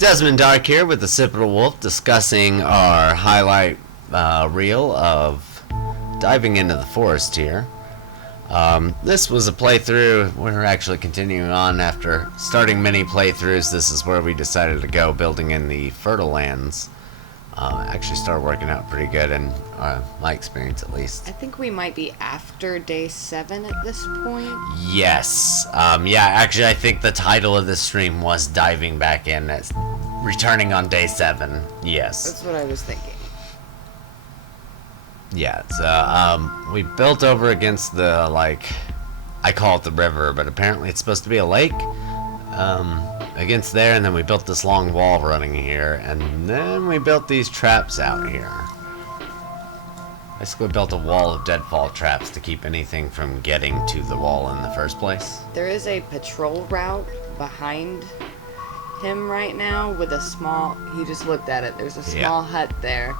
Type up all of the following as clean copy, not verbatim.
Desmond Dark here with Occipitalwolf discussing our highlight reel of diving into the forest here. This was a playthrough. We're actually continuing on after starting many playthroughs. This is where we decided to go, building in the fertile lands. Actually started working out pretty good in my experience, at least. I think we might be after day 7 at this point. Yes. Yeah, actually I think the title of this stream was diving back in. It's returning on day 7. Yes. That's what I was thinking. Yeah, so we built over against the, I call it the river, but apparently it's supposed to be a lake. Against there, and then we built this long wall running here, and then we built these traps out here. Basically built a wall of deadfall traps to keep anything from getting to the wall in the first place. There is a patrol route behind him right now with a small, he just looked at it, there's a small hut there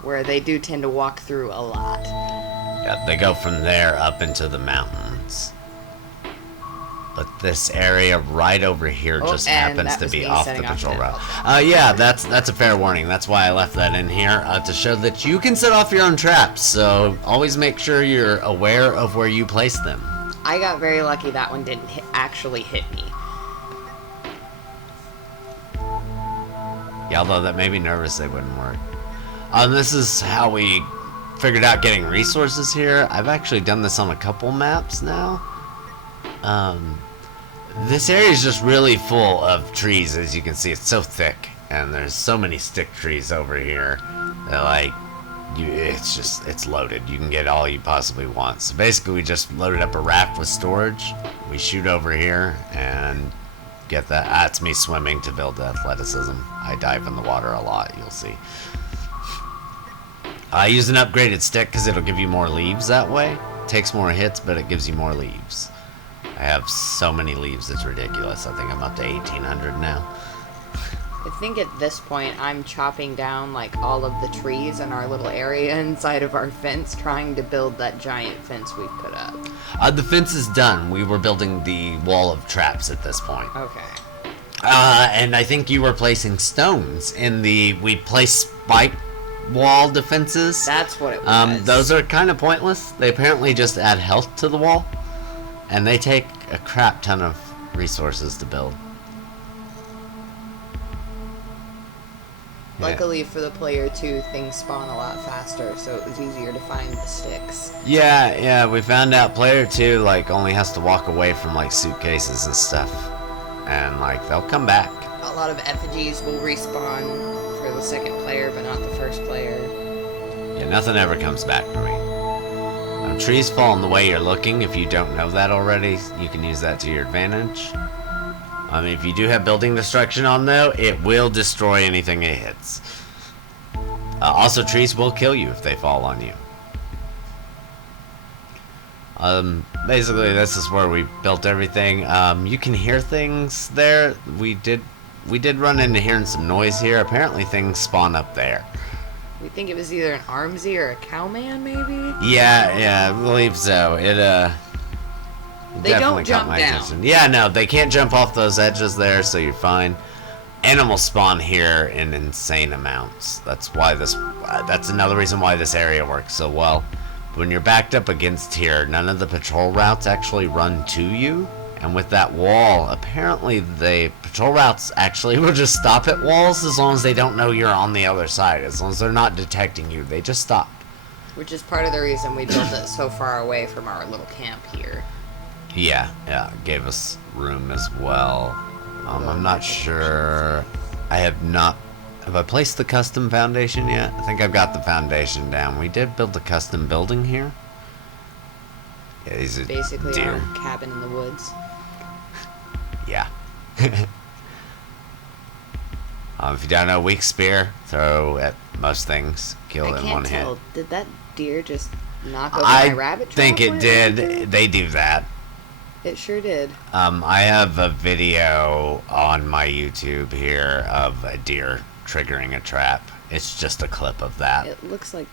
where they do tend to walk through a lot. Yeah, they go from there up into the mountains. But this area right over here just happens to be off the patrol route. Yeah, that's a fair warning. That's why I left that in here, to show that you can set off your own traps. So always make sure you're aware of where you place them. I got very lucky that one didn't actually hit me. Yeah, although that made me nervous they wouldn't work. This is how we figured out getting resources here. I've actually done this on a couple maps now. This area is just really full of trees, as you can see. It's so thick, and there's so many stick trees over here that, it's loaded. You can get all you possibly want. So basically, we just loaded up a raft with storage. We shoot over here and get that. That's me swimming to build athleticism. I dive in the water a lot, you'll see. I use an upgraded stick because it'll give you more leaves that way. Takes more hits, but it gives you more leaves. I have so many leaves, it's ridiculous. I think I'm up to 1,800 now. I think at this point I'm chopping down all of the trees in our little area inside of our fence, trying to build that giant fence we put up. The fence is done. We were building the wall of traps at this point. Okay. And I think you were placing stones in we place spike wall defenses. That's what it was. Those are kind of pointless. They apparently just add health to the wall. And they take a crap ton of resources to build. Luckily for the player too, things spawn a lot faster, so it was easier to find the sticks. Yeah, we found out player 2 only has to walk away from suitcases and stuff. And they'll come back. A lot of effigies will respawn for the second player, but not the first player. Yeah, nothing ever comes back for me. Trees fall in the way you're looking. If you don't know that already, you can use that to your advantage. If you do have building destruction on, though, it will destroy anything it hits. Also, trees will kill you if they fall on you. Basically, this is where we built everything. You can hear things there. We did run into hearing some noise here. Apparently, things spawn up there. We think it was either an Armsy or a Cowman, maybe? Yeah, I believe so. It they don't jump down. Attention. Yeah, no, they can't jump off those edges there, so you're fine. Animals spawn here in insane amounts. That's another reason why this area works so well. When you're backed up against here, none of the patrol routes actually run to you. And with that wall, apparently the patrol routes actually will just stop at walls as long as they don't know you're on the other side. As long as they're not detecting you, they just stop. Which is part of the reason we built it so far away from our little camp here. Yeah, it gave us room as well. I'm not sure. Have I placed the custom foundation yet? I think I've got the foundation down. We did build a custom building here. Yeah, these are basically deer. Our cabin in the woods. Yeah. If you don't know, weak spear, throw at most things, kill in one hit. Did that deer just knock over my rabbit trap? I think it did. They do that. It sure did. I have a video on my YouTube here of a deer triggering a trap. It's just a clip of that. It looks like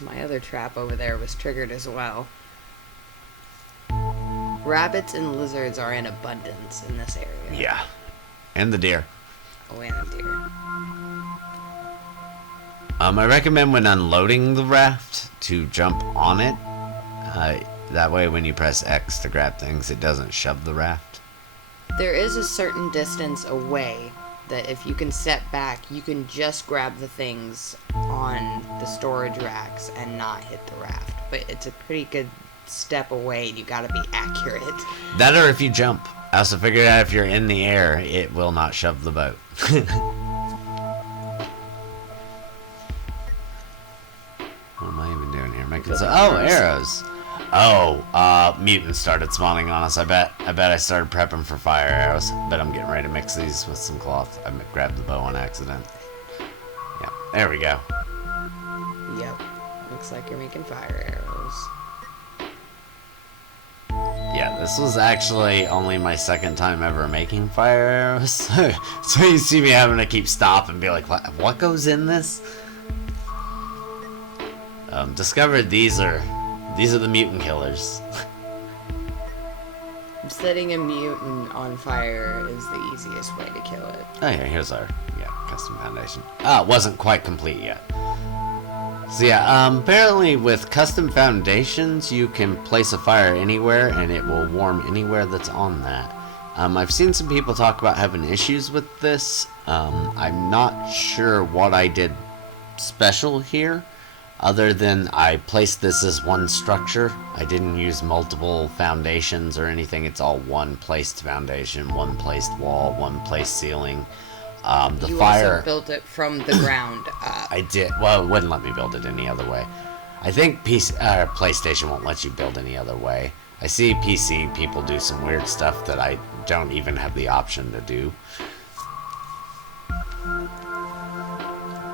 my other trap over there was triggered as well. Rabbits and lizards are in abundance in this area. Yeah. And the deer. Oh, and a deer. I recommend when unloading the raft to jump on it. That way when you press X to grab things, it doesn't shove the raft. There is a certain distance away that if you can step back, you can just grab the things on the storage racks and not hit the raft. But it's a pretty good step away, and you gotta be accurate. That or if you jump. I also figured out if you're in the air, it will not shove the boat. What am I even doing here? Oh, arrows. Oh, mutants started spawning on us. I bet I started prepping for fire arrows. Bet I'm getting ready to mix these with some cloth. I grabbed the bow on accident. Yeah, there we go. Yep. Looks like you're making fire arrows. Yeah, this was actually only my second time ever making fire arrows. So you see me having to keep stop and be like, what goes in this? Discovered these are the mutant killers. Setting a mutant on fire is the easiest way to kill it. Oh yeah, here's our custom foundation. It wasn't quite complete yet. So yeah, apparently with custom foundations, you can place a fire anywhere and it will warm anywhere that's on that. I've seen some people talk about having issues with this. I'm not sure what I did special here, other than I placed this as one structure. I didn't use multiple foundations or anything. It's all one placed foundation, one placed wall, one placed ceiling. You also built it from the ground up. I did. Well, it wouldn't let me build it any other way. I think PlayStation won't let you build any other way. I see PC people do some weird stuff that I don't even have the option to do.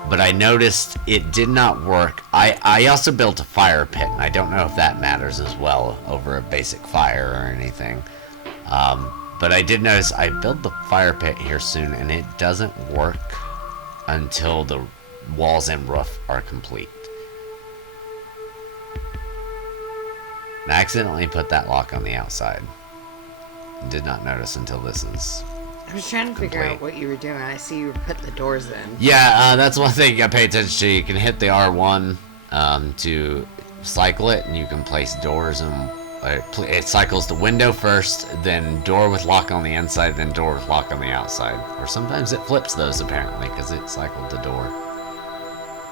But I noticed it did not work. I also built a fire pit, and I don't know if that matters as well over a basic fire or anything. But I did notice I built the fire pit here soon, and it doesn't work until the walls and roof are complete. And I accidentally put that lock on the outside. Did not notice until this is I was trying to figure out what you were doing. I see you put the doors in. Yeah, that's one thing you gotta pay attention to. You can hit the R1 to cycle it, and you can place doors and it cycles the window first, then door with lock on the inside, then door with lock on the outside. Or sometimes it flips those apparently, because it cycled the door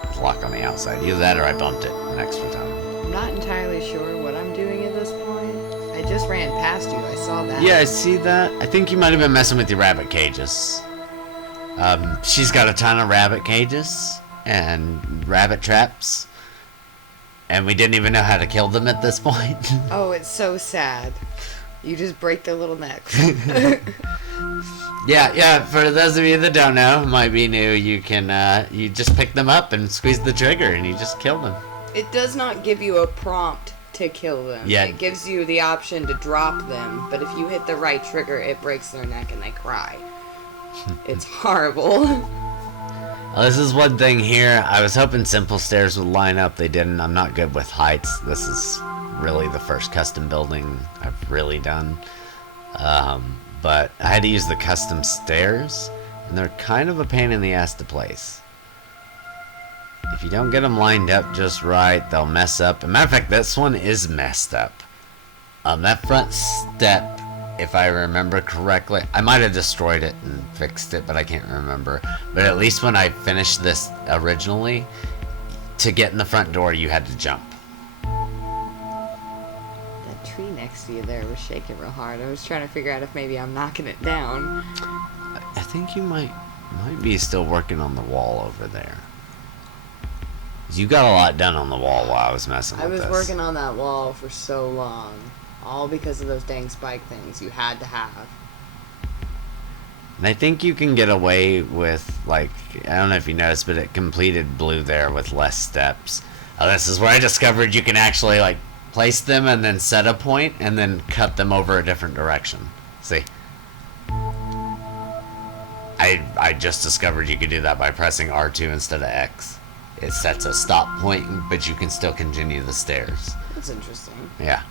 with lock on the outside. Either that or I bumped it an extra time. I'm not entirely sure what I'm doing at this point. I just ran past you. I saw that. Yeah, I see that. I think you might have been messing with your rabbit cages. She's got a ton of rabbit cages and rabbit traps. And we didn't even know how to kill them at this point. Oh, it's so sad. You just break their little necks. Yeah, for those of you that don't know, might be new, you can, you just pick them up and squeeze the trigger and you just kill them. It does not give you a prompt to kill them. Yeah. It gives you the option to drop them, but if you hit the right trigger, it breaks their neck and they cry. It's horrible. Well, this is one thing here. I was hoping simple stairs would line up. They didn't. I'm not good with heights. This is really the first custom building I've really done. But I had to use the custom stairs, and they're kind of a pain in the ass to place. If you don't get them lined up just right, they'll mess up. As a matter of fact, this one is messed up. That front step, if I remember correctly, I might have destroyed it and fixed it, but I can't remember. But at least when I finished this originally, to get in the front door, you had to jump. That tree next to you there was shaking real hard. I was trying to figure out if maybe I'm knocking it down. I think you might be still working on the wall over there. You got a lot done on the wall while I was messing with this. I was working on that wall for so long. All because of those dang spike things you had to have. And I think you can get away with, like, I don't know if you noticed, but it completed blue there with less steps. This is where I discovered you can actually, like, place them and then set a point and then cut them over a different direction. See? I just discovered you could do that by pressing R2 instead of X. It sets a stop point, but you can still continue the stairs. That's interesting. Yeah.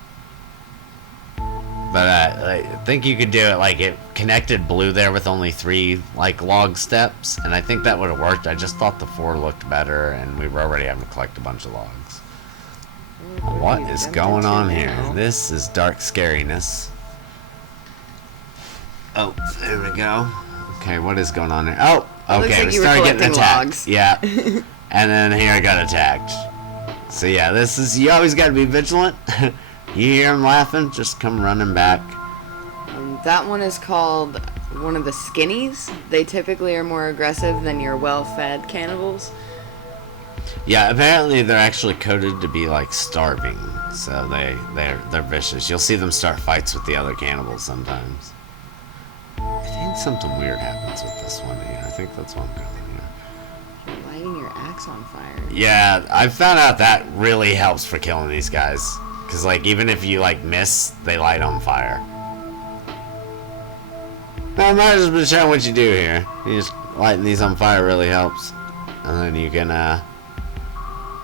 But But I think you could do it like it connected blue there with only 3 like log steps, and I think that would have worked. I just thought the 4 looked better, and we were already having to collect a bunch of logs. What is going on here? This is dark scariness. Oh, there we go. Okay, what is going on here? Oh, okay, we started getting attacked. Logs. Yeah, and then here I got attacked. So yeah, this is, you always got to be vigilant. You hear them laughing, just come running back. That one is called one of the skinnies. They typically are more aggressive than your well-fed cannibals. Yeah, apparently they're actually coded to be like starving, so they're vicious. You'll see them start fights with the other cannibals sometimes. I think something weird happens with this one here. I think that's what I'm doing here. You're lighting your axe on fire. Yeah, I found out that really helps for killing these guys. Because, like, even if you, like, miss, they light on fire. Now, I might as well show what you do here. You just lighting these on fire really helps. And then you can,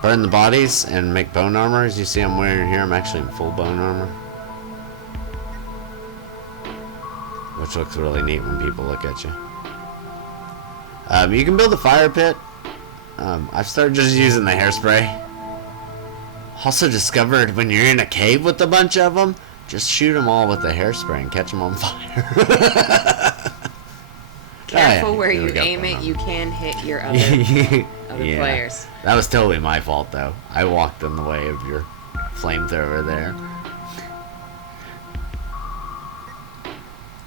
burn the bodies and make bone armor. As you see I'm wearing here, I'm actually in full bone armor. Which looks really neat when people look at you. You can build a fire pit. I've started just using the hairspray. Also discovered when you're in a cave with a bunch of them, just shoot them all with the hairspray and catch them on fire. Careful where you aim it, you can hit your other players. That was totally my fault though. I walked in the way of your flamethrower there.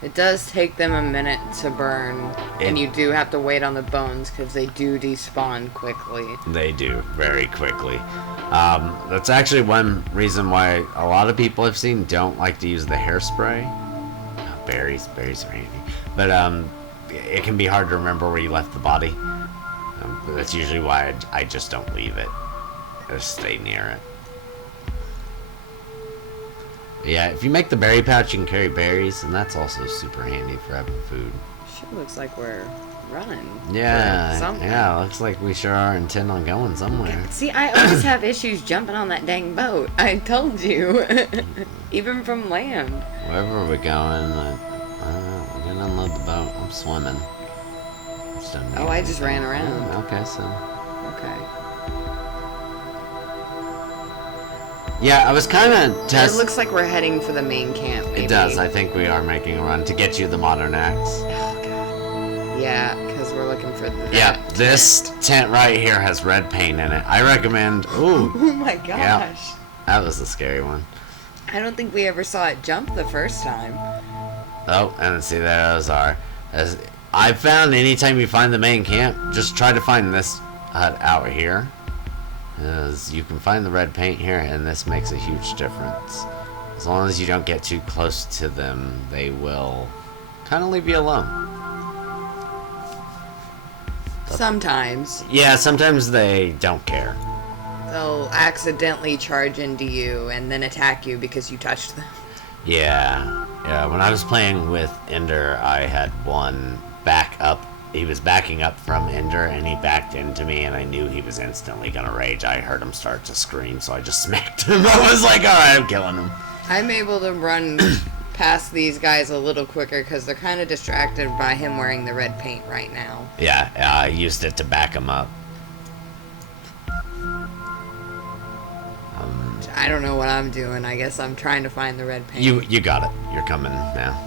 It does take them a minute to burn, and you do have to wait on the bones because they do despawn quickly. They do, very quickly. That's actually one reason why a lot of people I've seen don't like to use the hairspray. Berries are handy. But it can be hard to remember where you left the body. That's usually why I just don't leave it. I just stay near it. Yeah, if you make the berry pouch, you can carry berries, and that's also super handy for having food. Sure looks like we're running. Yeah, looks like we sure are intent on going somewhere. See, I always have issues jumping on that dang boat. I told you. Even from land. Wherever we're going, we didn't unload the boat. I'm swimming. I just ran around. Okay, so. Okay. Yeah, I was kind of It looks like we're heading for the main camp, maybe. It does. I think we are making a run to get you the modern axe. Oh, God. Yeah, because we're looking for the... Yeah, this tent right here has red paint in it. I recommend... Ooh. Oh, my gosh. Yeah, that was a scary one. I don't think we ever saw it jump the first time. Oh, and see, there those are. As I found anytime you find the main camp, just try to find this hut out here. As you can find the red paint here, and this makes a huge difference. As long as you don't get too close to them, they will kind of leave you alone. Sometimes. Yeah, sometimes they don't care. They'll accidentally charge into you and then attack you because you touched them. Yeah. When I was playing with Ender, I had one back up. He was backing up from Ender, and he backed into me, and I knew he was instantly gonna rage. I heard him start to scream, so I just smacked him. I was like, alright, I'm killing him. I'm able to run past these guys a little quicker because they're kind of distracted by him wearing the red paint right now. Yeah, I used it to back him up. I don't know what I'm doing. I guess I'm trying to find the red paint. You got it. You're coming now.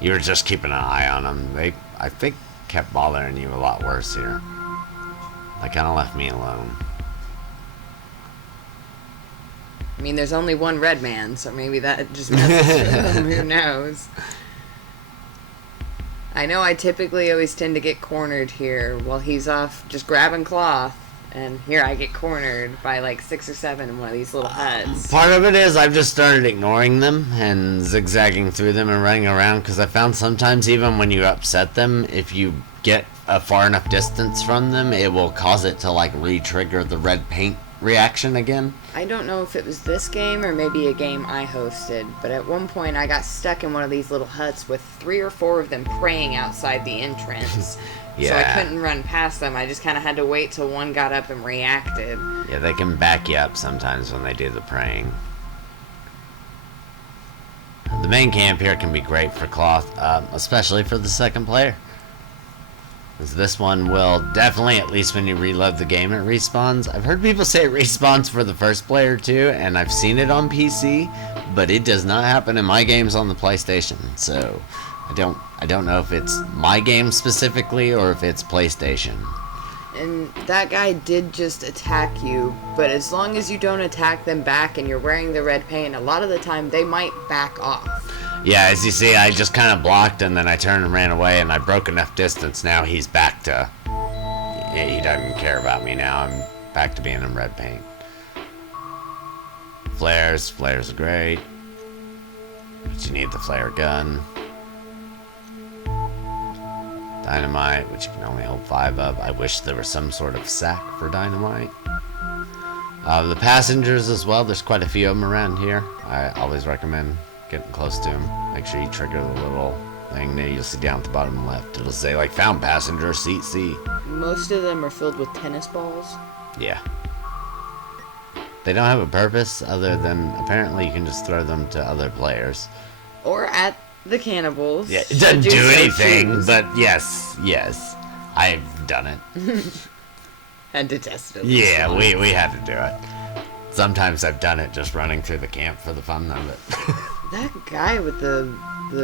You were just keeping an eye on them. They, I think, kept bothering you a lot worse here. They kind of left me alone. I mean, there's only one red man, so maybe that just messes with them. Who knows? I know I typically always tend to get cornered here while he's off just grabbing cloth. And here I get cornered by like 6 or 7 in one of these little huts. Part of it is I've just started ignoring them and zigzagging through them and running around because I found sometimes even when you upset them, if you get a far enough distance from them, it will cause it to like re-trigger the red paint reaction again. I don't know if it was this game or maybe a game I hosted, but at one point I got stuck in one of these little huts with 3 or 4 of them praying outside the entrance. Yeah. So I couldn't run past them. I just kind of had to wait till one got up and reacted. Yeah, they can back you up sometimes when they do the praying. The main camp here can be great for cloth, especially for the second player. Because this one will definitely, at least when you reload the game, it respawns. I've heard people say it respawns for the first player too, and I've seen it on PC, but it does not happen in my games on the PlayStation. So I don't know if it's my game specifically or if it's PlayStation. And that guy did just attack you, but as long as you don't attack them back and you're wearing the red paint, a lot of the time they might back off. Yeah, as you see, I just kind of blocked and then I turned and ran away, and I broke enough distance. Now he's back to... He doesn't care about me now. I'm back to being in red paint. Flares. Flares are great. But you need the flare gun. Dynamite, which you can only hold 5 of. I wish there was some sort of sack for dynamite. The passengers as well. There's quite a few of them around here. I always recommend getting close to them. Make sure you trigger the little thing there you'll see down at the bottom left. It'll say like found passenger seat C. Most of them are filled with tennis balls. Yeah. They don't have a purpose other than apparently you can just throw them to other players. Or at the cannibals. Yeah, it doesn't do anything, but yes. I've done it. And detested it. Yeah, we had to do it. Sometimes I've done it just running through the camp for the fun of it. That guy with the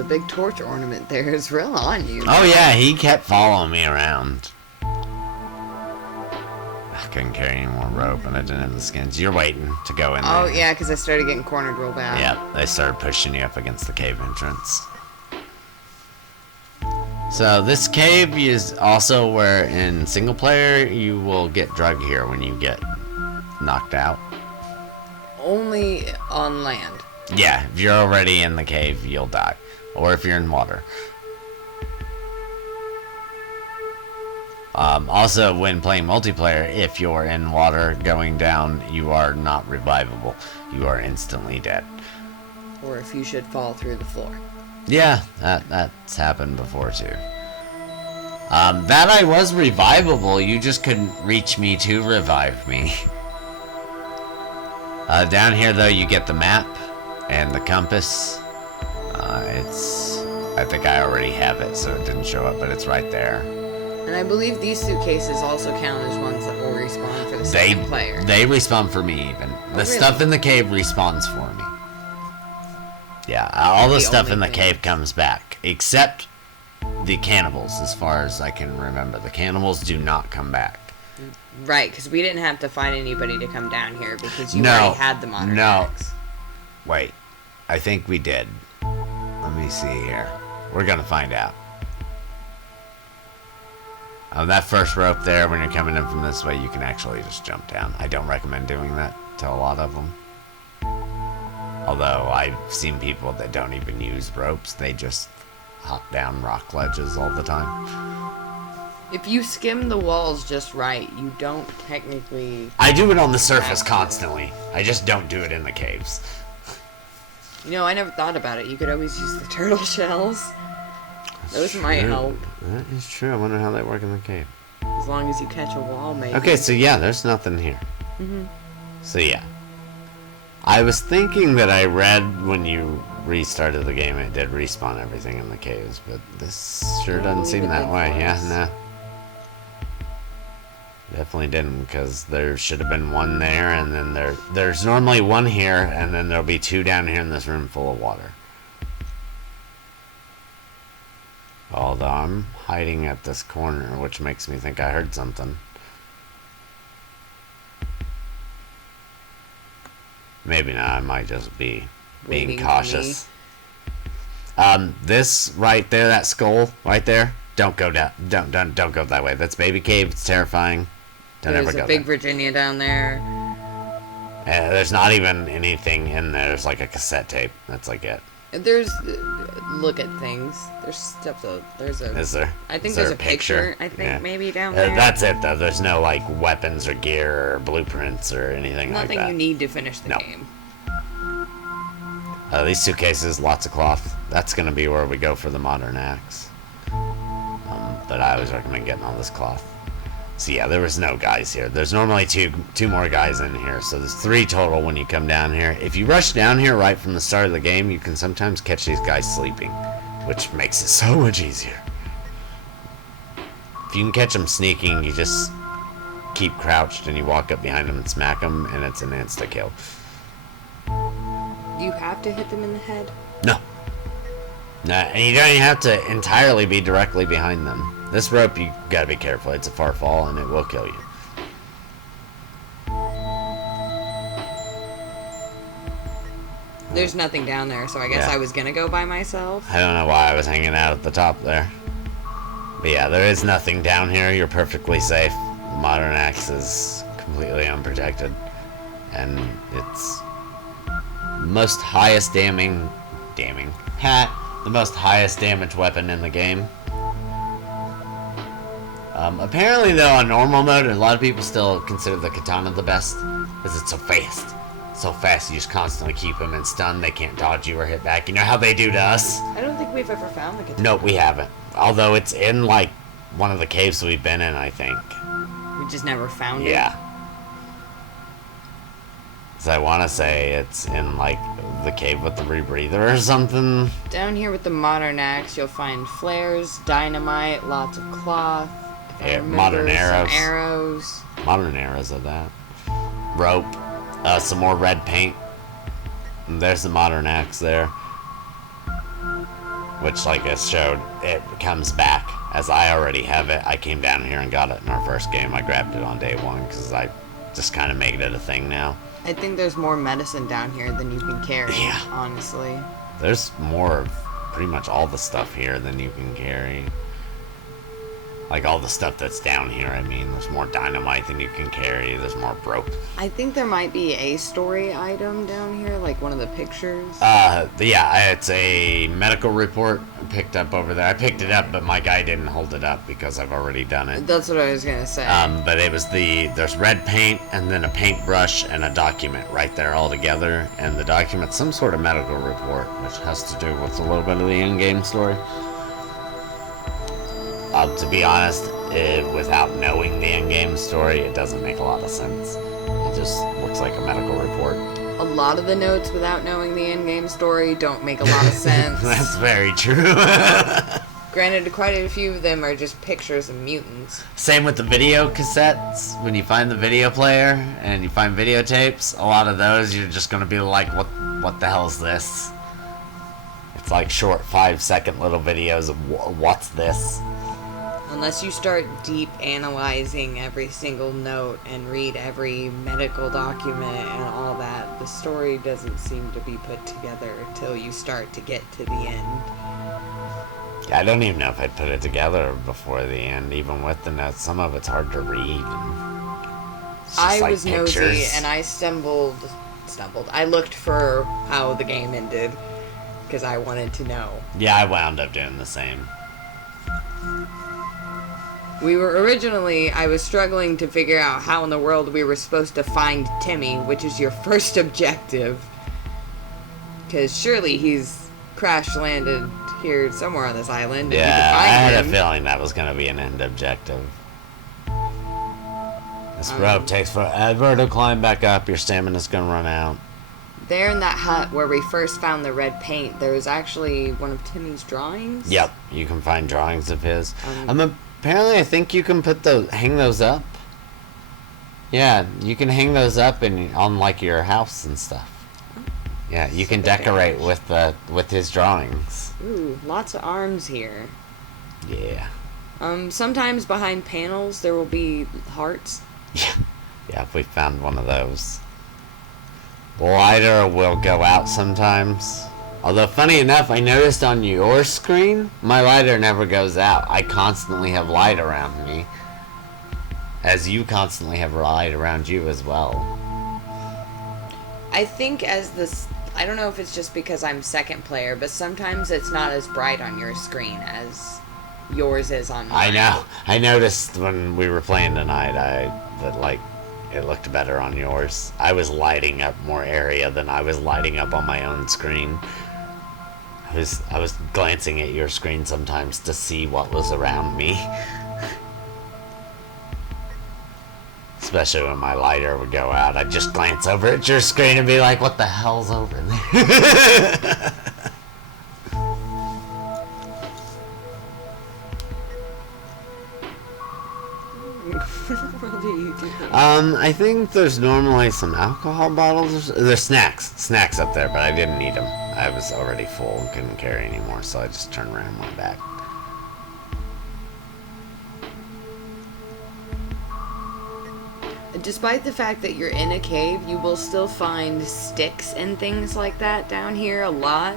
big torch ornament there is real on you. Oh yeah, he kept following me around. I couldn't carry any more rope and I didn't have the skins. You're waiting to go in there. Oh yeah, because I started getting cornered real bad. Yeah, they started pushing you up against the cave entrance. So this cave is also where in single player you will get drugged here when you get knocked out. Only on land. Yeah, if you're already in the cave, you'll die. Or if you're in water. Also, when playing multiplayer, if you're in water going down, you are not revivable. You are instantly dead. Or if you should fall through the floor. Yeah, that's happened before too. That I was revivable, you just couldn't reach me to revive me. Down here though, you get the map and the compass. I think I already have it, so it didn't show up, but it's right there. And I believe these suitcases also count as ones that will respawn for the second player. They respawn for me even. The stuff in the cave respawns for me. Yeah, all the stuff in the cave comes back, except the cannibals, as far as I can remember. The cannibals do not come back. Right, because we didn't have to find anybody to come down here because you already had the modern axe. Wait, I think we did. Let me see here. We're gonna find out. That first rope there, when you're coming in from this way, you can actually just jump down. I don't recommend doing that to a lot of them. Although I've seen people that don't even use ropes, they just hop down rock ledges all the time. If you skim the walls just right, you don't technically... I do it on the surface constantly. I just don't do it in the caves. You know, I never thought about it. You could always use the turtle shells. Those might help. That is true. I wonder how they work in the cave. As long as you catch a wall, maybe. Okay, so yeah, there's nothing here. So yeah. I was thinking that I read when you restarted the game it did respawn everything in the caves, but this sure doesn't seem that way. Yeah, nah. Definitely didn't, because there should have been one there, and then there's normally one here, and then there'll be 2 down here in this room full of water. Although I'm hiding at this corner, which makes me think I heard something. Maybe not. I might just be being cautious. This right there, that skull right there. Don't go down. Don't go that way. That's Baby Cave. It's terrifying. Don't ever go there. There's a big Virginia down there. There's not even anything in there. There's like a cassette tape. That's like it. There's look at things. There's stuff though. There's a. Is there? I think there's a picture. I think maybe down there. That's it though. There's no like weapons or gear or blueprints or anything like that. Nothing you need to finish the game. These suitcases, lots of cloth. That's gonna be where we go for the modern axe. But I always recommend getting all this cloth. So yeah, there was no guys here. There's normally two more guys in here, so there's 3 total when you come down here. If you rush down here right from the start of the game, you can sometimes catch these guys sleeping, which makes it so much easier. If you can catch them sneaking, you just keep crouched and you walk up behind them and smack them, and it's an insta-kill. You have to hit them in the head? No. No, and you don't even have to entirely be directly behind them. This rope, you gotta be careful. It's a far fall, and it will kill you. There's nothing down there, so I guess Yeah. I was gonna go by myself. I don't know why I was hanging out at the top there. But yeah, there is nothing down here. You're perfectly safe. The modern axe is completely unprotected. And it's the most highest the most highest damage weapon in the game. Apparently, though, on normal mode, a lot of people still consider the katana the best because it's so fast. So fast, you just constantly keep them in stun. They can't dodge you or hit back. You know how they do to us? I don't think we've ever found the katana. No, we haven't. Although it's in, like, one of the caves we've been in, I think. We just never found it. Yeah. So I want to say it's in, like, the cave with the rebreather or something. Down here with the modern axe, you'll find flares, dynamite, lots of cloth. Yeah, modern arrows. Some arrows. Modern arrows of that. Rope. Some more red paint. And there's the modern axe there. Which, like I showed, it comes back. As I already have it, I came down here and got it in our first game. I grabbed it on day 1 because I just kind of made it a thing now. I think there's more medicine down here than you can carry, Yeah. honestly. There's more of pretty much all the stuff here than you can carry. Like all the stuff that's down here, I mean. There's more dynamite than you can carry. There's more rope. I think there might be a story item down here, like one of the pictures. Yeah, it's a medical report I picked up over there. I picked it up, but my guy didn't hold it up because I've already done it. That's what I was gonna say. But it was there's red paint and then a paintbrush and a document right there all together. And the document's some sort of medical report, which has to do with a little bit of the in-game story. To be honest, without knowing the in-game story, it doesn't make a lot of sense. It just looks like a medical report. A lot of the notes, without knowing the in-game story, don't make a lot of sense. That's very true. Granted, quite a few of them are just pictures of mutants. Same with the video cassettes. When you find the video player and you find videotapes, a lot of those you're just gonna be like, what the hell is this? It's like short 5-second little videos of what's this? Unless you start deep analyzing every single note and read every medical document and all that, the story doesn't seem to be put together until you start to get to the end. I don't even know if I'd put it together before the end, even with the notes. Some of it's hard to read. It's just I like was pictures. nosy and I stumbled. I looked for how the game ended because I wanted to know. Yeah, I wound up doing the same. I was struggling to figure out how in the world we were supposed to find Timmy, which is your first objective. Because surely he's crash landed here somewhere on this island. Yeah, and you can I find had him. a feeling that was going to be an end objective. This rope takes forever to climb back up. Your stamina's going to run out. There in that hut where we first found the red paint, there was actually one of Timmy's drawings. Yep, you can find drawings of his. Apparently, I think you can hang those up. Yeah, you can hang those up on like your house and stuff. Yeah, you can decorate with his drawings. Ooh, lots of arms here. Yeah. Sometimes behind panels there will be hearts. Yeah, if we found one of those. The lighter will go out sometimes. Although, funny enough, I noticed on your screen, my lighter never goes out. I constantly have light around me. As you constantly have light around you as well. I think I don't know if it's just because I'm second player, but sometimes it's not as bright on your screen as yours is on mine. I know. I noticed when we were playing tonight, that it looked better on yours. I was lighting up more area than I was lighting up on my own screen. I was glancing at your screen sometimes to see what was around me. Especially when my lighter would go out. I'd just glance over at your screen and be like, what the hell's over there? What do you do? I think there's normally some alcohol bottles. There's snacks up there, but I didn't need them. I was already full and couldn't carry anymore, so I just turned around and went back. Despite the fact that you're in a cave, you will still find sticks and things like that down here a lot.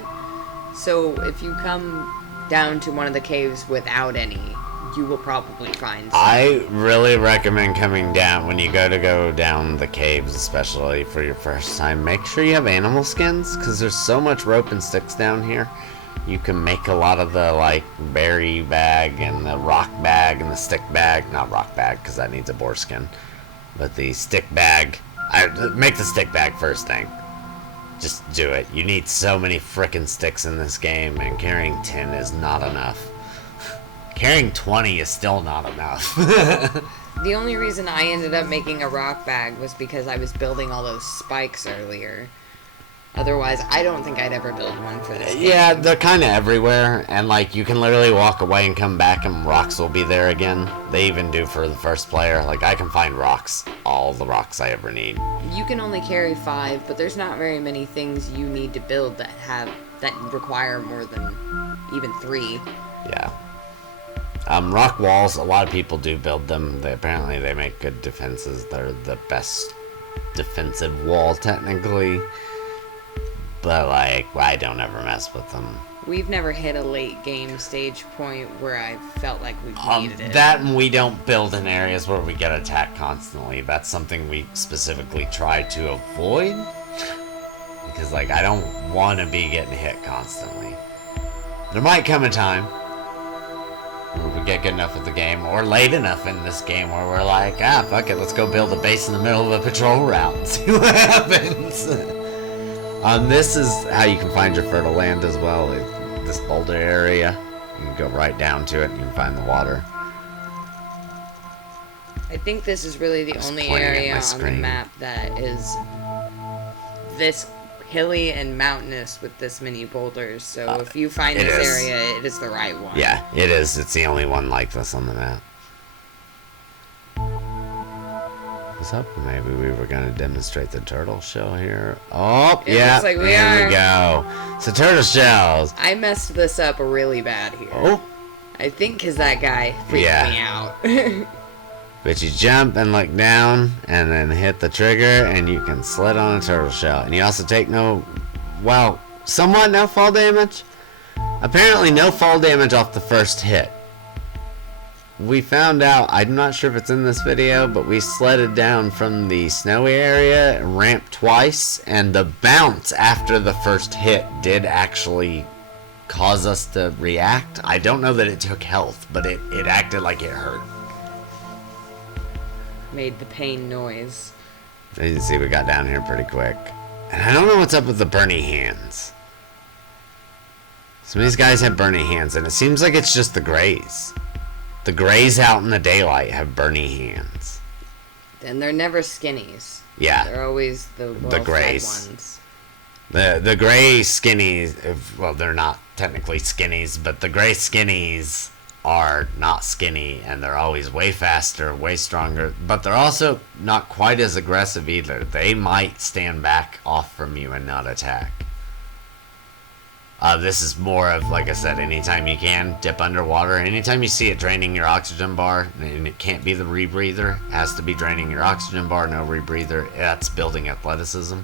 So if you come down to one of the caves without any, you will probably find some. I really recommend coming down when you go down the caves, especially for your first time. Make sure you have animal skins, because there's so much rope and sticks down here. You can make a lot of the like berry bag and the rock bag and the stick bag. Not rock bag, because that needs a boar skin. But the stick bag, make the stick bag first thing. Just do it. You need so many frickin' sticks in this game, and carrying 10 is not enough. Carrying 20 is still not enough. The only reason I ended up making a rock bag was because I was building all those spikes earlier. Otherwise, I don't think I'd ever build one for this game. Yeah, they're kind of everywhere, and like you can literally walk away and come back and rocks will be there again. They even do for the first player. Like I can find rocks, all the rocks I ever need. You can only carry 5, but there's not very many things you need to build that require more than even 3. Yeah. Rock walls, a lot of people do build them. Apparently they make good defenses. They're the best defensive wall technically. But like, I don't ever mess with them. We've never hit a late game stage point where I felt like we needed it. That and we don't build in areas where we get attacked constantly. That's something we specifically try to avoid. Because like, I don't want to be getting hit constantly. There might come a time where we get good enough with the game, or late enough in this game where we're like, fuck it, let's go build a base in the middle of a patrol route and see what happens. This is how you can find your fertile land as well. This boulder area, you can go right down to it and you can find the water. I think this is really the only area on the map that is this hilly and mountainous with this many boulders. So if you find this area, it is the right one. Yeah, it is. It's the only one like this on the map. What's up? Maybe we were going to demonstrate the turtle shell here. Oh, it looks like we there we go. So turtle shells. I messed this up really bad here. Oh. I think because that guy freaked me out. But you jump and look down and then hit the trigger and you can slid on a turtle shell. And you also take somewhat no fall damage. Apparently no fall damage off the first hit. We found out, I'm not sure if it's in this video, but we sledded down from the snowy area, ramped twice, and the bounce after the first hit did actually cause us to react. I don't know that it took health, but it acted like it hurt. Made the pain noise. As you can see, we got down here pretty quick. And I don't know what's up with the burny hands. Some of these guys have burny hands, and it seems like it's just the grays. The grays out in the daylight have burny hands. And they're never skinnies. Yeah. They're always the grays ones. The gray skinnies, well, they're not technically skinnies, but the gray skinnies are not skinny, and they're always way faster, way stronger, but they're also not quite as aggressive either. They might stand back off from you and not attack. This is more of, like I said, anytime you can, dip underwater. Anytime you see it draining your oxygen bar, and it can't be the rebreather, it has to be draining your oxygen bar, no rebreather, that's building athleticism.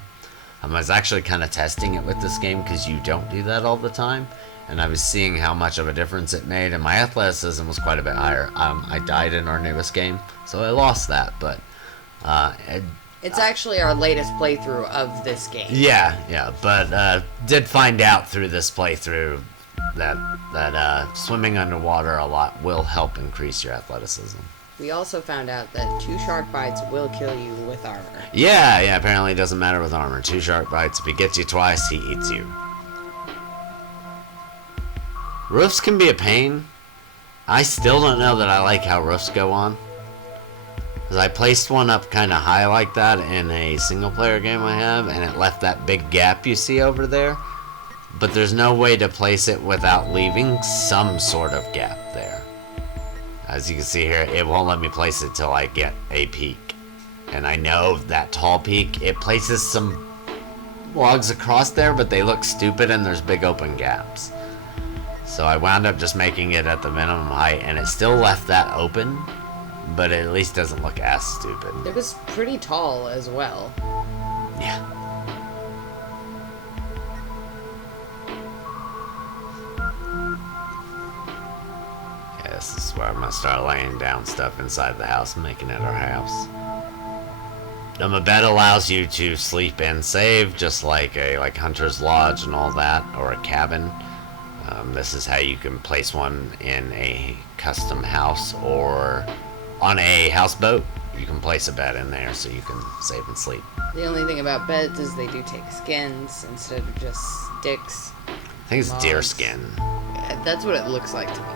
I was actually kind of testing it with this game because you don't do that all the time, and I was seeing how much of a difference it made, and my athleticism was quite a bit higher. I died in our newest game, so I lost that, but it's actually our latest playthrough of this game. Yeah, but did find out through this playthrough that swimming underwater a lot will help increase your athleticism. We also found out that 2 shark bites will kill you with armor. Yeah, apparently it doesn't matter with armor. 2 shark bites, if he gets you twice, he eats you. Roofs can be a pain. I still don't know that I like how roofs go on. Because I placed one up kind of high like that in a single player game I have, and it left that big gap you see over there. But there's no way to place it without leaving some sort of gap there. As you can see here, it won't let me place it till I get a peak. And I know that tall peak, it places some logs across there, but they look stupid and there's big open gaps. So I wound up just making it at the minimum height, and it still left that open, but it at least doesn't look as stupid. It was pretty tall as well. Yeah. Yeah, this is where I'm gonna start laying down stuff inside the house, making it our house. A bed allows you to sleep and save, just like a hunter's lodge and all that, or a cabin. This is how you can place one in a custom house or on a houseboat. You can place a bed in there so you can save and sleep. The only thing about beds is they do take skins instead of just sticks. I think it's deer skin. Yeah, that's what it looks like to me.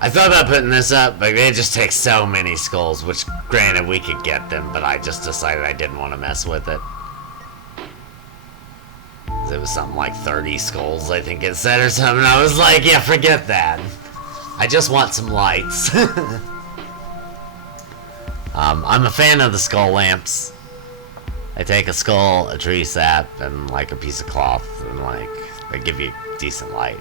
I thought about putting this up, but it just takes so many skulls, which granted we could get them, but I just decided I didn't want to mess with it. It was something like 30 skulls, I think it said, or something. I was like, yeah, forget that. I just want some lights. I'm a fan of the skull lamps. I take a skull, a tree sap, and like a piece of cloth, and like they give you decent light.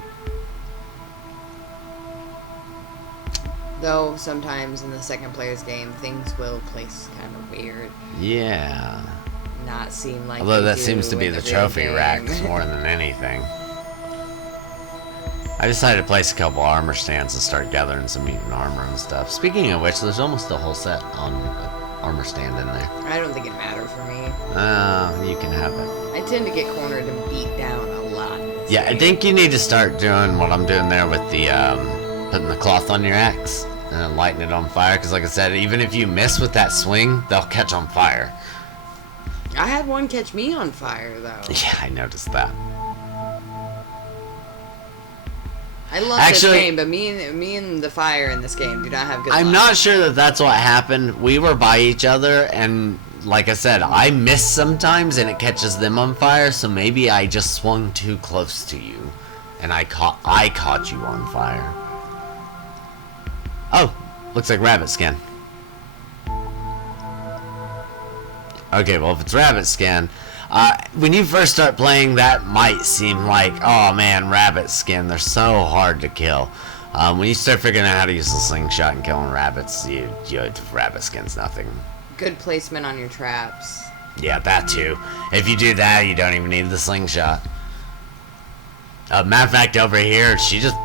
Though sometimes in the second player's game, things will place kind of weird. Yeah. Not seem like. Although they that do seems to be in the real trophy game. racks more than anything. I decided to place a couple armor stands and start gathering some mutant armor and stuff. Speaking of which, there's almost a whole set on an armor stand in there. I don't think it mattered for me. You can have it. I tend to get cornered and beat down a lot. in this Yeah, I game. think you need to start doing what I'm doing there with the, putting the cloth on your axe and then lighting it on fire. Because like I said, even if you miss with that swing, they'll catch on fire. I had one catch me on fire though. Yeah, I noticed that. I love Actually- this game, but me and the fire in this game do not have good I'm luck. not sure that that's what happened. We were by each other, and like I said, I miss sometimes, and it catches them on fire. So maybe I just swung too close to you, and I caught you on fire. Oh, looks like rabbit skin. Okay, well if it's rabbit skin, when you first start playing, that might seem like, oh man, rabbit skin, they're so hard to kill. When you start figuring out how to use the slingshot and killing rabbits, rabbit skin's nothing. Good placement on your traps. Yeah, that too. If you do that, you don't even need the slingshot. Matter of fact, over here, she just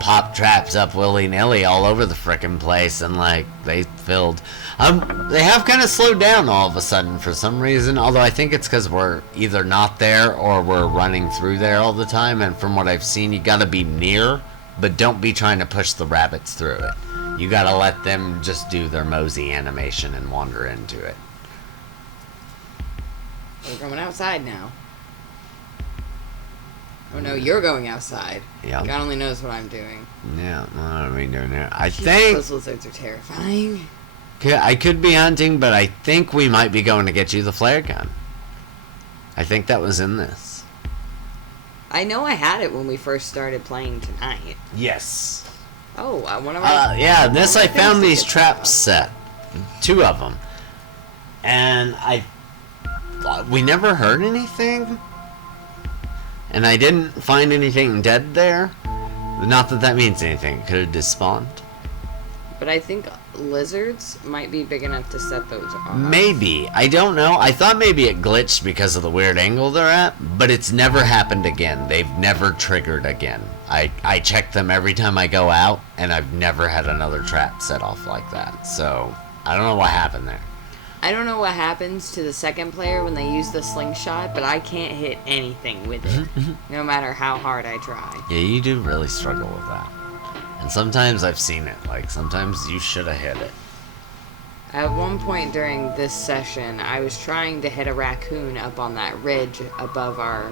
popped traps up willy-nilly all over the frickin' place, and like, they filled. They have kind of slowed down all of a sudden for some reason, although I think it's because we're either not there or we're running through there all the time, and from what I've seen, you gotta be near, but don't be trying to push the rabbits through it. You gotta let them just do their mosey animation and wander into it. We're going outside now. Oh no, you're going outside. Yeah. God only knows what I'm doing. Yeah, what are we doing here? I Jesus, think those lizards are terrifying. I could be hunting, but I think we might be going to get you the flare gun. I think that was in this. I know I had it when we first started playing tonight. Yes. Oh, one of my... Yeah, this one I of my found things these to get traps stuff. set. 2 of them. And we never heard anything. And I didn't find anything dead there. Not that that means anything. It could have despawned. But I think lizards might be big enough to set those on. Maybe. I don't know. I thought maybe it glitched because of the weird angle they're at, but it's never happened again. They've never triggered again. I check them every time I go out, and I've never had another trap set off like that. So, I don't know what happened there. I don't know what happens to the second player when they use the slingshot, but I can't hit anything with it, no matter how hard I try. Yeah, you do really struggle with that. And sometimes I've seen it. Like, sometimes you should have hit it. At one point during this session, I was trying to hit a raccoon up on that ridge above our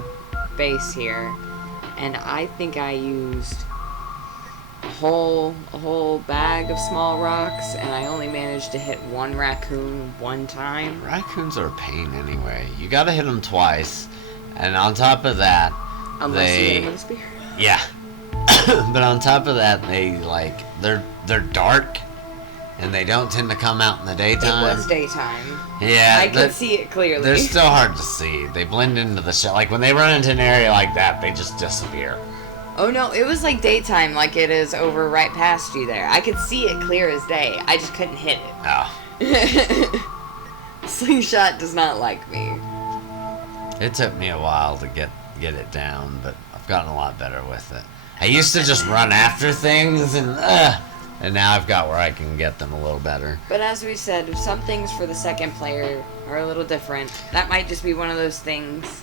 base here, and I think I used a whole bag of small rocks, and I only managed to hit one raccoon one time. Raccoons are a pain anyway. You gotta hit them twice, and on top of that, Unless you hit them with a spear. Yeah. But on top of that, they're dark, and they don't tend to come out in the daytime. It was daytime. Yeah. I could see it clearly. They're still hard to see. They blend into the shell. Like when they run into an area like that, they just disappear. Oh no, it was like daytime, like it is over right past you there. I could see it clear as day. I just couldn't hit it. Oh. Slingshot does not like me. It took me a while to get it down, but I've gotten a lot better with it. I used to just run after things, and now I've got where I can get them a little better. But as we said, some things for the second player are a little different. That might just be one of those things.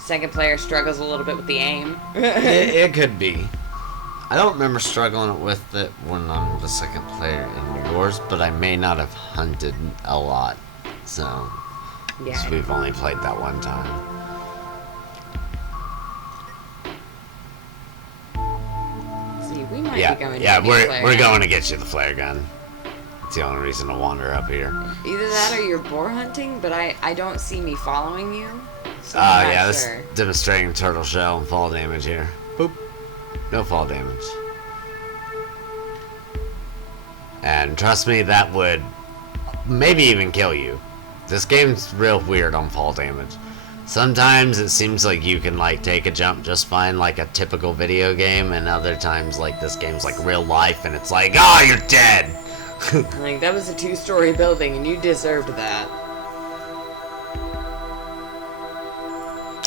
Second player struggles a little bit with the aim. It could be. I don't remember struggling with it when I'm the second player in yours, but I may not have hunted a lot. So, Yeah. we've only played that one time. See, we might Yeah, be going yeah, to get a flare we're gun. going to get you the flare gun. It's the only reason to wander up here. Either that or you're boar hunting, but I don't see me following you. So I'm not Yeah, sure. this demonstrating turtle shell and fall damage here. Boop. No fall damage. And trust me, that would maybe even kill you. This game's real weird on fall damage. Sometimes it seems like you can like take a jump just fine, like a typical video game, and other times like this game's like real life and it's like, oh, you're dead. Like, that was a 2-story building and you deserved that.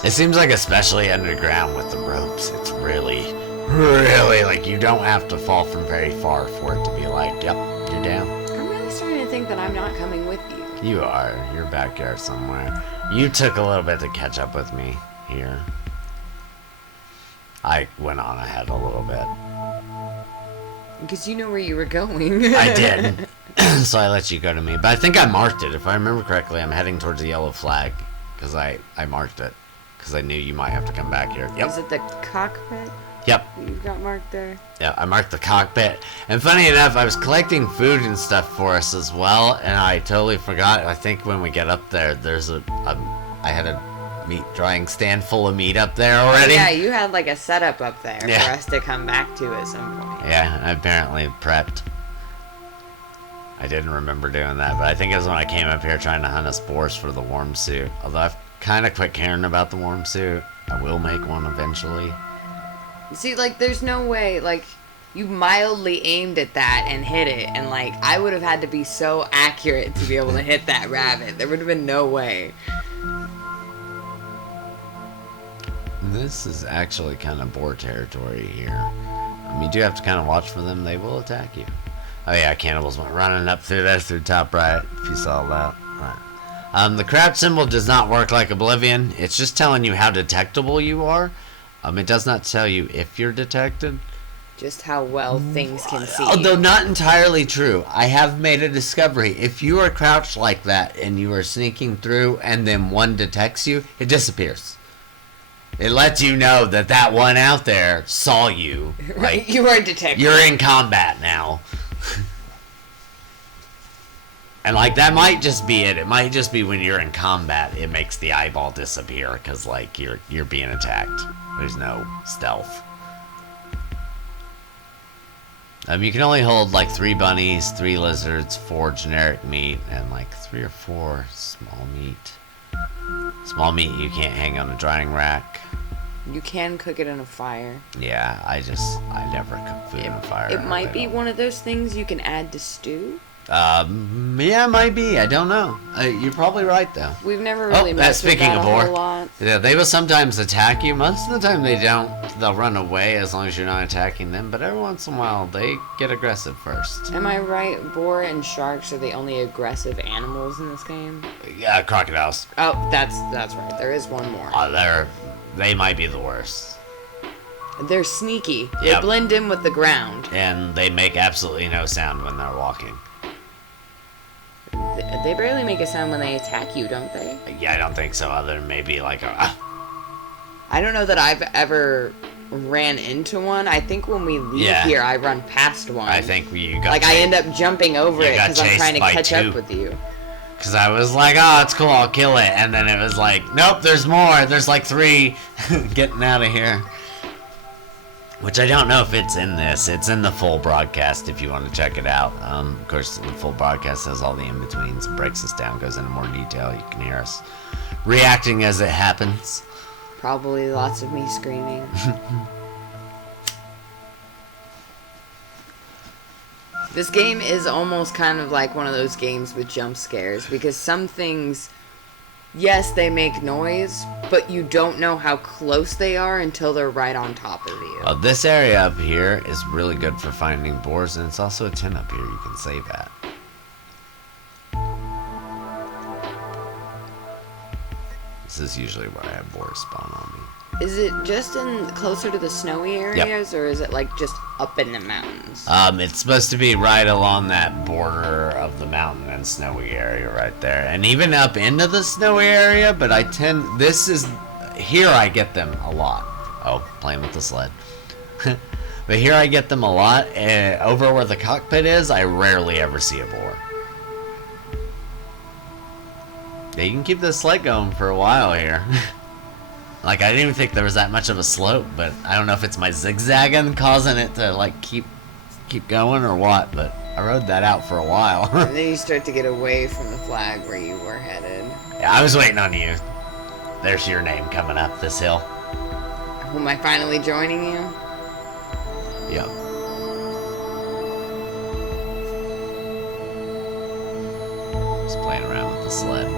It seems like especially underground with the ropes, it's really, really like you don't have to fall from very far for it to be like, yep, you're down. I'm really starting to think that I'm not coming with you. You are. You're backyard somewhere. You took a little bit to catch up with me here. I went on ahead a little bit. Because you know where you were going. I did. So I let you go to me. But I think I marked it. If I remember correctly, I'm heading towards the yellow flag. Because I marked it. Because I knew you might have to come back here. Yep. Is it the cockpit Yep. that you've got marked there? Yeah, I marked the cockpit. And funny enough, I was collecting food and stuff for us as well, and I totally forgot. I think when we get up there, there's I had a meat drying stand full of meat up there already. Yeah, you had like a setup up there Yeah. for us to come back to at some point. Yeah, I apparently prepped. I didn't remember doing that, but I think it was when I came up here trying to hunt a spores for the warm suit. Although I've kind of quit caring about the warm suit. I will make one eventually. See, like, there's no way, like, you mildly aimed at that and hit it, and, like, I would have had to be so accurate to be able to hit that rabbit. There would have been no way. This is actually kind of boar territory here. You do have to kind of watch for them. They will attack you. Oh yeah, cannibals went running up through there through top right, if you saw that. Right. The crouch symbol does not work like Oblivion. It's just telling you how detectable you are. It does not tell you if you're detected. Just how well things can see. Although not entirely true. I have made a discovery. If you are crouched like that and you are sneaking through and then one detects you, it disappears. It lets you know that that one out there saw you. Like, you are detected. you're in combat now. And like that might just be it. It might just be when you're in combat, it makes the eyeball disappear because like you're being attacked. There's no stealth. You can only hold like 3 bunnies, 3 lizards, 4 generic meat, and like 3 or 4 small meat. Small meat you can't hang on a drying rack. You can cook it in a fire. Yeah, I never cook food in a fire. It might be one of those things you can add to stew. Yeah, it might be. I don't know. You're probably right, though. We've never really messed with speaking that of a boar, whole lot. yeah, they will sometimes attack you. Most of the time they don't. They'll run away as long as you're not attacking them. But every once in a while, they get aggressive first. Am I right? Boar and sharks are the only aggressive animals in this game. Yeah, crocodiles. Oh, that's right. There is one more. They might be the worst. They're sneaky. They Yep. blend in with the ground. And they make absolutely no sound when they're walking. They barely make a sound when they attack you, don't they? Yeah, I don't think so. Other than maybe like a. I don't know that I've ever ran into one. I think when we leave Yeah. here, I run past one. I think you got Like, I end up jumping over You it got because I'm chased trying to by catch 2. up with you. Because I was like, oh, it's cool, I'll kill it. And then it was like, nope, there's more. There's like 3 getting out of here. Which I don't know if it's in this. It's in the full broadcast if you want to check it out. Of course, the full broadcast has all the in-betweens and breaks us down, goes into more detail. You can hear us reacting as it happens. Probably lots of me screaming. This game is almost kind of like one of those games with jump scares, because some things, yes, they make noise, but you don't know how close they are until they're right on top of you. This area up here is really good for finding boars, and it's also a tin up here. You can save at. This is usually where I have boars spawn on me. Is it just in closer to the snowy areas, or is it like just up in the mountains? It's supposed to be right along that border of the mountain and snowy area right there, and even up into the snowy area. But here I get them a lot. Oh, playing with the sled. But here I get them a lot. Over where the cockpit is, I rarely ever see a boar. Yeah, you can keep the sled going for a while here. Like, I didn't even think there was that much of a slope, but I don't know if it's my zigzagging causing it to, like, keep going or what, but I rode that out for a while. And then you start to get away from the flag where you were headed. Yeah, I was waiting on you. There's your name coming up this hill. Am I finally joining you? Yep. Just playing around with the sled.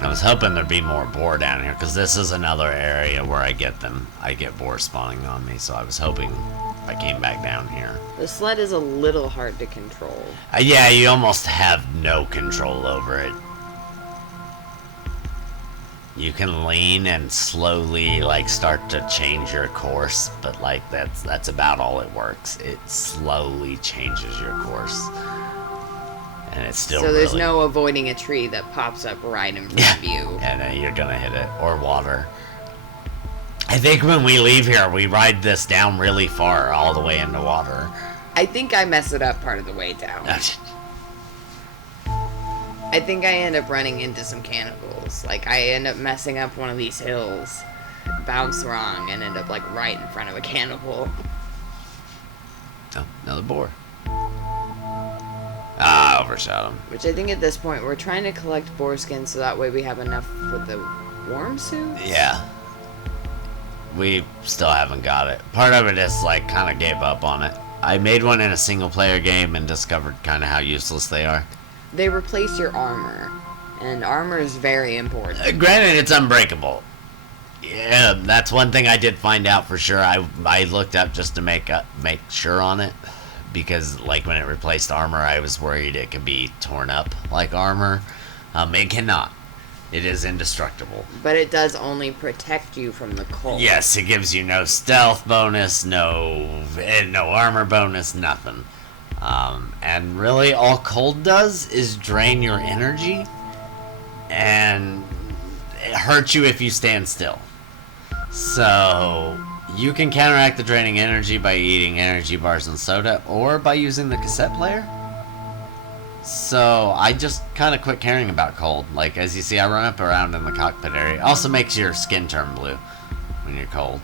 I was hoping there'd be more boar down here, because this is another area where I get them. I get boar spawning on me, so I was hoping I came back down here. The sled is a little hard to control. Yeah, you almost have no control over it. You can lean and slowly, like, start to change your course, but, like, that's about all it works. It slowly changes your course. And it's still so there's no avoiding a tree that pops up right in front of you. And then you're gonna hit it. Or water. I think when we leave here, we ride this down really far, all the way into water. I think I mess it up part of the way down. I think I end up running into some cannibals. Like, I end up messing up one of these hills, bounce wrong, and end up, like, right in front of a cannibal. Oh, another boar. Ah, overshot him. Which I think at this point, we're trying to collect boar skins so that way we have enough for the warm suits? Yeah. We still haven't got it. Part of it is, like, kind of gave up on it. I made one in a single-player game and discovered kind of how useless they are. They replace your armor, and armor is very important. Granted, it's unbreakable. Yeah, that's one thing I did find out for sure. I looked up just to make sure on it, because like when it replaced armor, I was worried it could be torn up like armor. It cannot. It is indestructible. But it does only protect you from the cold. Yes, it gives you no stealth bonus, no armor bonus, nothing. And really, all cold does is drain your energy, and it hurts you if you stand still. So, you can counteract the draining energy by eating energy bars and soda, or by using the cassette player. So, I just kind of quit caring about cold. Like, as you see, I run up around in the cockpit area. It also makes your skin turn blue when you're cold.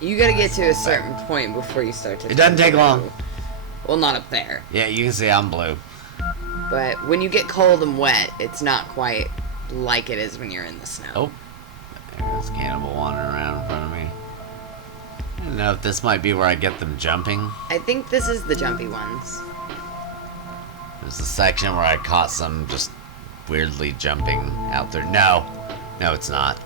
You gotta get to a certain point before you start to... It doesn't take long. Well, not up there. Yeah, you can see I'm blue. But when you get cold and wet, it's not quite like it is when you're in the snow. Oh, there's a cannibal wandering around in front of me. I don't know if this might be where I get them jumping. I think this is the jumpy ones. There's a section where I caught some just weirdly jumping out there. No, it's not.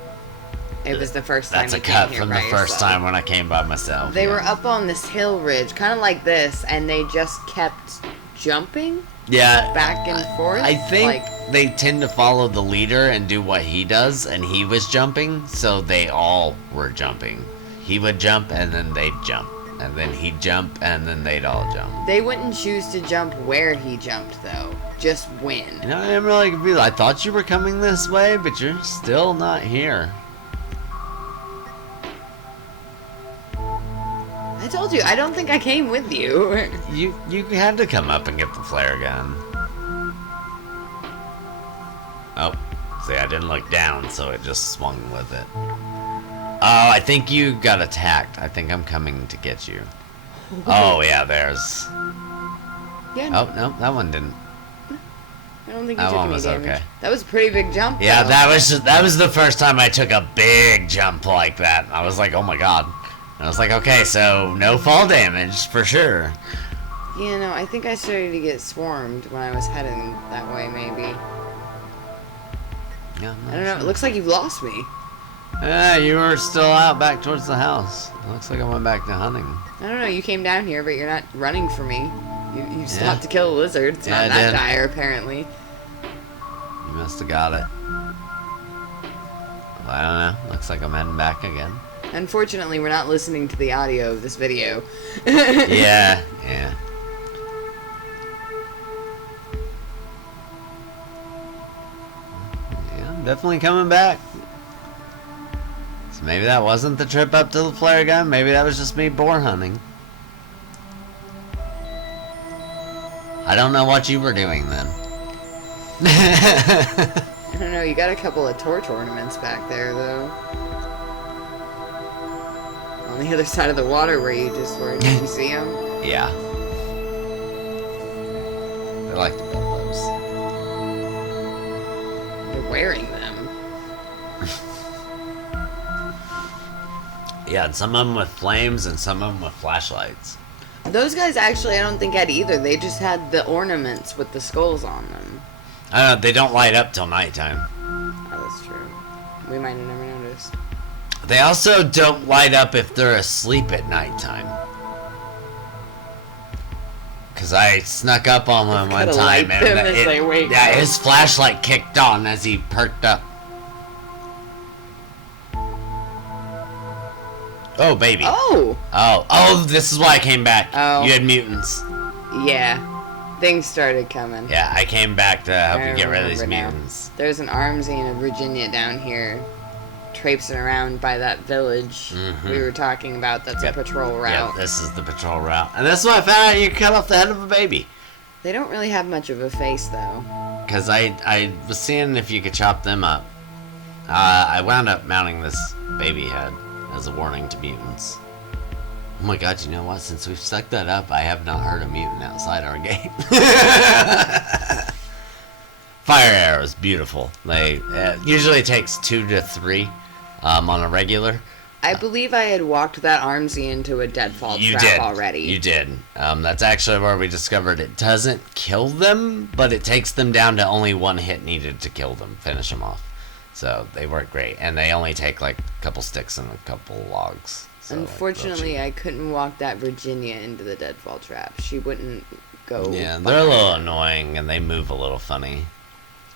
It was the first time That's a you cut came here from by the first yourself. time when I came by myself. They yeah. were up on this hill ridge, kind of like this, and they just kept jumping back and forth. I think they tend to follow the leader and do what he does, and he was jumping, so they all were jumping. He would jump, and then they'd jump. And then he'd jump, and then they'd all jump. They wouldn't choose to jump where he jumped, though. Just when. You know, I'm really confused. I thought you were coming this way, but you're still not here. I told you, I don't think I came with you. You had to come up and get the flare gun. Oh, see, I didn't look down, so it just swung with it. Oh, I think you got attacked. I think I'm coming to get you. Oh, yeah, there's... Yeah. Oh, no, that one didn't. I don't think you That took one any was damage. okay. That was a pretty big jump, Yeah, though. that was the first time I took a big jump like that. I was like, oh my god. And I was like, okay, so no fall damage, for sure. You know, I think I started to get swarmed when I was heading that way, maybe. Yeah, I don't know, it looks like you've lost me. Yeah, you were still out back towards the house. It looks like I went back to hunting. I don't know, you came down here, but you're not running for me. You stopped to kill a lizard. It's Yeah, not I that did. dire, apparently. You must have got it. Well, I don't know. Looks like I'm heading back again. Unfortunately, we're not listening to the audio of this video. Yeah. Yeah, I'm definitely coming back. So maybe that wasn't the trip up to the flare gun. Maybe that was just me boar hunting. I don't know what you were doing then. I don't know, you got a couple of torch ornaments back there, though. On the other side of the water where you just were. Did you see them? Yeah. They like to build those. You're wearing them. Yeah, and some of them with flames and some of them with flashlights. Those guys actually, I don't think had either. They just had the ornaments with the skulls on them. I don't know, they don't light up till nighttime. Oh, that's true. We might have never noticed. They also don't light up if they're asleep at nighttime. Cause I snuck up on one Gotta time light them as they wake yeah, up. his flashlight kicked on as he perked up. Oh, baby. Oh! Oh, this is why I came back. Oh. You had mutants. Yeah. Things started coming. Yeah, I came back to help I you get rid of these remember now. mutants. There's an Armsy and a Virginia down here traipsing around by that village we were talking about. That's Yep. a patrol route. Yeah, this is the patrol route. And this is why I found out you can cut off the head of a baby. They don't really have much of a face, though. Because I was seeing if you could chop them up. I wound up mounting this baby head as a warning to mutants. Oh my god, you know what? Since we've stuck that up, I have not heard a mutant outside our gate. Fire arrows, beautiful. They usually takes 2 to 3 on a regular. I believe I had walked that Armsy into a deadfall You trap did. already. You did. That's actually where we discovered it doesn't kill them, but it takes them down to only 1 hit needed to kill them, finish them off. So they work great, and they only take like a couple sticks and a couple logs. So, Unfortunately, I couldn't walk that Virginia into the deadfall trap. She wouldn't go. yeah, they're a little annoying, and they move a little funny.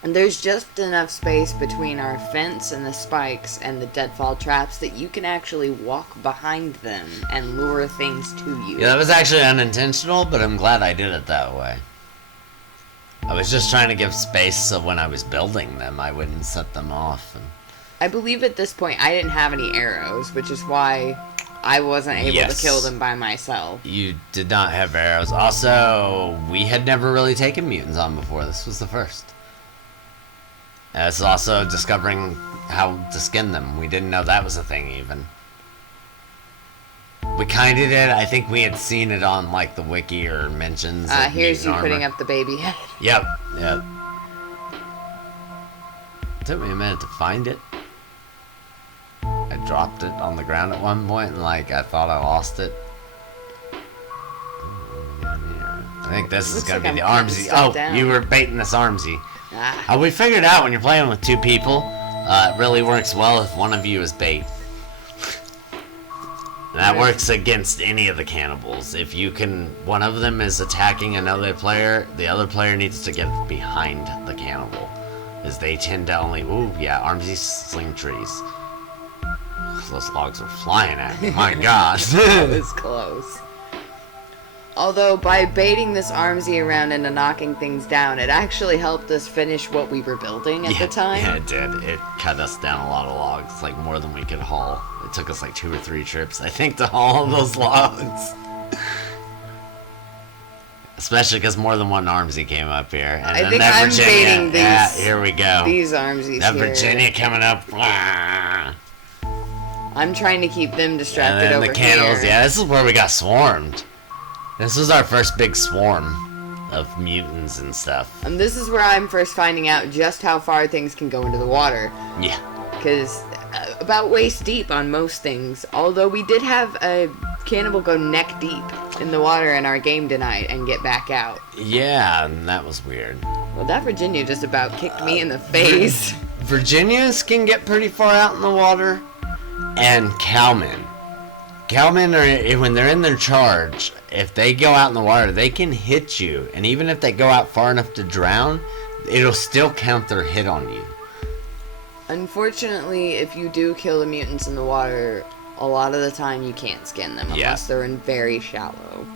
And there's just enough space between our fence and the spikes and the deadfall traps that you can actually walk behind them and lure things to you. Yeah, that was actually unintentional, but I'm glad I did it that way. I was just trying to give space so when I was building them, I wouldn't set them off. And... I believe at this point I didn't have any arrows, which is why I wasn't able Yes. to kill them by myself. You did not have arrows. Also, we had never really taken mutants on before. This was the first. It's also discovering how to skin them. We didn't know that was a thing even. We kind of did. I think we had seen it on like the wiki or mentions. of Here's you mutant putting armor. up the baby head. Yep. It took me a minute to find it. I dropped it on the ground at one point and like I thought I lost it. I think this is Looks gonna like be the I'm putting Armsy. stuff Oh, down. you were baiting this Armsy. Ah. We figured out when you're playing with 2 people, it really works well if one of you is bait. And that works against any of the cannibals. If you can, one of them is attacking another player, the other player needs to get behind the cannibal. As they tend to only, ooh, yeah, Armsy sling trees. 'cause those logs were flying at me. My gosh. That was close. Although, by baiting this armsy around into knocking things down, it actually helped us finish what we were building at the time. Yeah, it did. It cut us down a lot of logs, like more than we could haul. It took us like 2 or 3 trips, I think, to haul those logs. Especially because more than one armsy came up here. And I then think that I'm Virginia, baiting these. yeah, here we go. These armsies That here. Virginia coming up. I'm trying to keep them distracted And then over the candles. here. Yeah, this is where we got swarmed. This was our first big swarm of mutants and stuff. And this is where I'm first finding out just how far things can go into the water. Yeah. Because about waist deep on most things. Although we did have a cannibal go neck deep in the water in our game tonight and get back out. Yeah, and that was weird. Well, that Virginia just about kicked me in the face. Virginias can get pretty far out in the water, and cowmen. Cowmen are, when they're in their charge, if they go out in the water, they can hit you, and even if they go out far enough to drown, it'll still count their hit on you. Unfortunately, if you do kill the mutants in the water, a lot of the time you can't skin them unless they're in very shallow.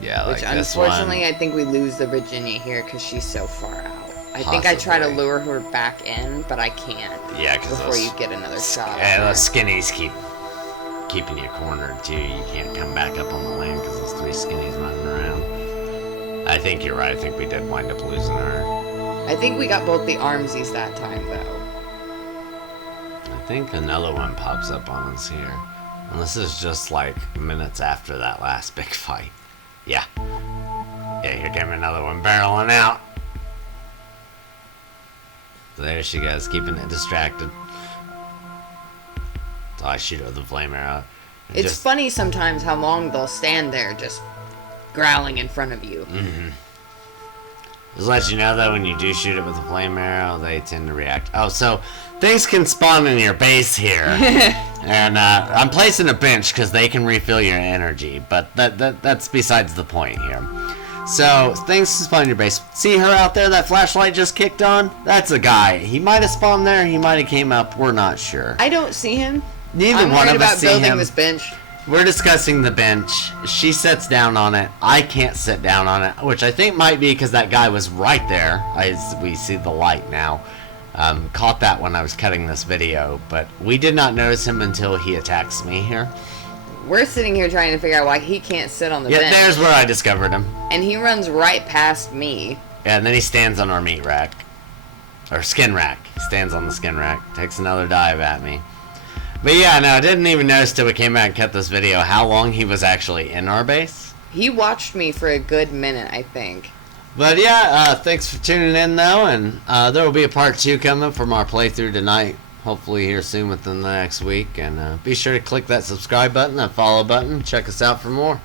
Yeah, like Which this unfortunately one. I think we lose the Virginia here because she's so far out. I think I try to Possibly. lure her back in, but I can't. Yeah, because before you get another shot. those skinnies keeping you cornered too. You can't come back up on the land because those 3 skinnies running around. I think you're right. I think we did wind up losing her. I think we got both the armsies that time though. I think another one pops up on us here. And this is just like minutes after that last big fight. Yeah. Yeah, here came another one barreling out. So there she goes, keeping it distracted. So I shoot her with the flame arrow. And It's just- funny sometimes how long they'll stand there just growling in front of you. Just let you know though, when you do shoot it with a flame arrow, they tend to react. Oh, so things can spawn in your base here, and I'm placing a bench because they can refill your energy. But that's besides the point here. So things spawn in your base. See her out there? That flashlight just kicked on. That's a guy. He might have spawned there. He might have came up. We're not sure. I don't see him. Neither I'm one worried of us about see building him. this bench. We're discussing the bench. She sits down on it. I can't sit down on it, which I think might be because that guy was right there. As we see the light now. Caught that when I was cutting this video, but we did not notice him until he attacks me here. We're sitting here trying to figure out why he can't sit on the Yeah, bench. there's where I discovered him. And he runs right past me. Yeah, and then he stands on our meat rack. Or skin rack. He stands on the skin rack. Takes another dive at me. But yeah, no, I didn't even notice till we came back and cut this video how long he was actually in our base. He watched me for a good minute, I think. But yeah, thanks for tuning in though, and there will be a part 2 coming from our playthrough tonight. Hopefully here soon within the next week. And be sure to click that subscribe button, that follow button. Check us out for more.